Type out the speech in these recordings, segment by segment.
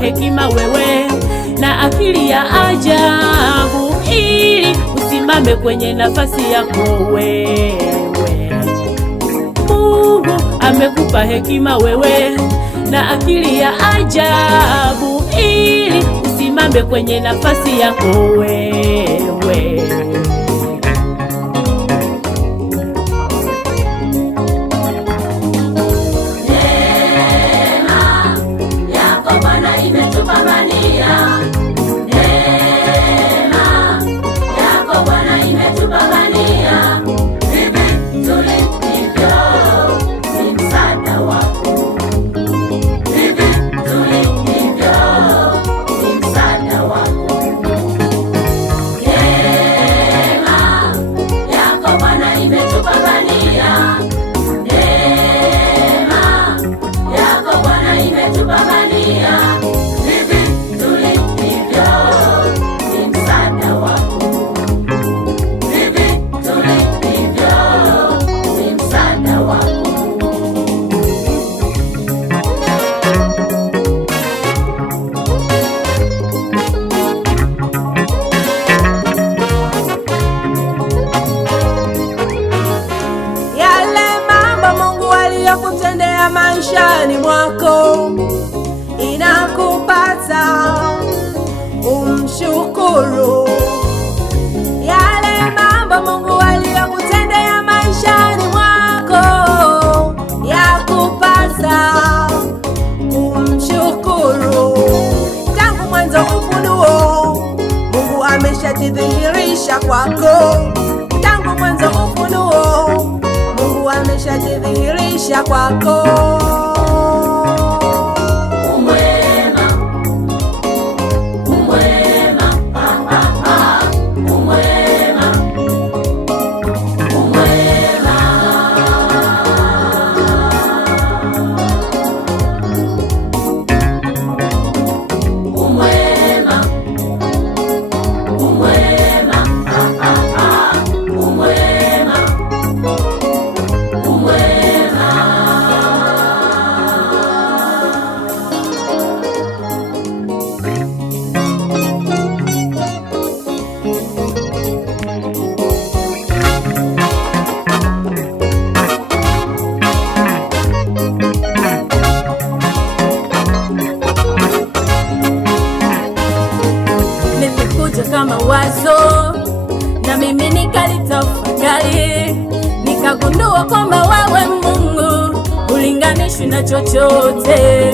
Hekima wewe na akili ya ajabu, ili usimame kwenye nafasi yako wewe. Mungu amekupa hekima wewe na akili ya ajabu, ili usimame kwenye nafasi yako wewe. Maishani mwako inakupasa umshukuru. Yale mambo Mungu aliyokutendea maishani mwako yakupasa umshukuru. Tangu mwanzo ufunuo Mungu ameshajidhihirisha kwako. Tangu mwanzo ufunuo Mungu ameshajidhihirisha kwako. Kama wazo na mimi nikalitafakari, nikagundua kwamba wewe Mungu ulinganishwi na chochote.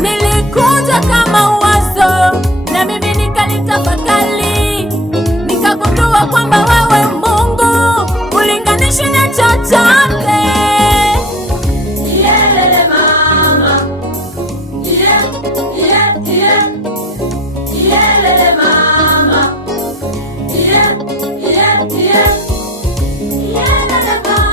Nilikuja kama wazo na mimi nikalitafakari, nikagundua kwamba wewe Mungu ulinganishwi na chochote. Yelele mama, yelele mama, yelele mama.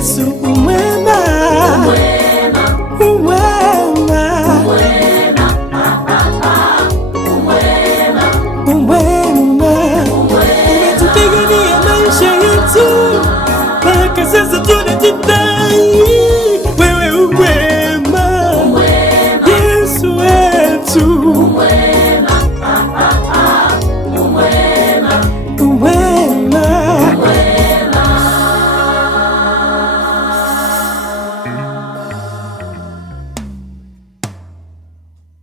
Yesu umwema.